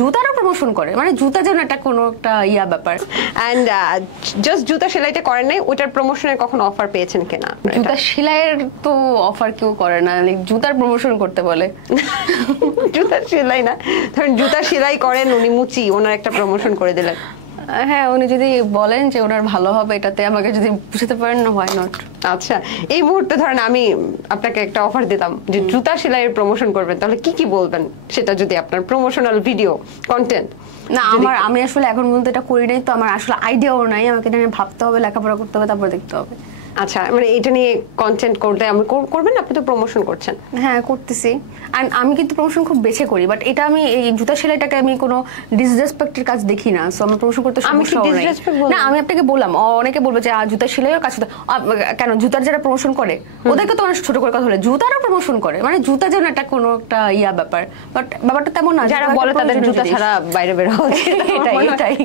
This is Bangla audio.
জুতারও প্রমোশন করে, মানে জুতা যেন একটা কোনো একটা ইয়া ব্যাপার। এন্ড জাস্ট জুতা সেলাইটা করেন নাই, ওটার প্রমোশনের কখনো অফার পেয়েছেন কিনা? জুতা সেলাইয়ের তো অফার কেউ করে না, জুতার প্রমোশন করতে বলে। জুতা সেলাই না, ধরেন জুতা সেলাই করেন উনি, মুচি ওনার একটা প্রমোশন করে দিলেন। হ্যাঁ, উনি যদি বলেন যে ওনার ভালো হবে এটাতে, আমাকে যদি বুঝতে পারেন না, হোয়াই নট। আচ্ছা, এই মুহূর্তে ধরেন আমি আপনাকে একটা অফার দিতাম যে জুতা সেলাইয়ের প্রমোশন করবেন, তাহলে কি কি বলবেন সেটা যদি আপনার প্রমোশনাল ভিডিও কন্টেন্ট? না, আমি আসলে এখন পর্যন্ত এটা করি নাই, তো আমার আসলে আইডিয়াও নাই। আমাকে এটা নিয়ে ভাবতে হবে, লেখাপড়া করতে হবে, তারপর দেখতে হবে। আচ্ছা, মানে এটা নিয়ে কন্টেন্ট করলে আমি করবেন? আপনি তো প্রমোশন করছেন। হ্যাঁ, করতেছি। আর আমি কিন্তু প্রমোশন খুব বেশি করি, বাট এটা আমি এই জুতা সেলাইটাকে আমি কোনো ডিসরেসপেক্টের কাজ দেখি না, সো আমি প্রমোশন করতে সমস্যা নাই। না, আমি আপনাকে বললাম, অনেকে বলবে যে জুতা সেলাইয়ের কাজ, কেন জুতার যারা প্রমোশন করে ওদেরকে তো অনেক ছোট করে কথা বলে, জুতারও প্রমোশন করে, মানে জুতা যেন একটা কোনো একটা ইয়া ব্যাপার, বাট ব্যাপারটা তেমন না। যারা বলে তাদের জুতা ছাড়া বাইরে বের হওয়া উচিত, এটাই।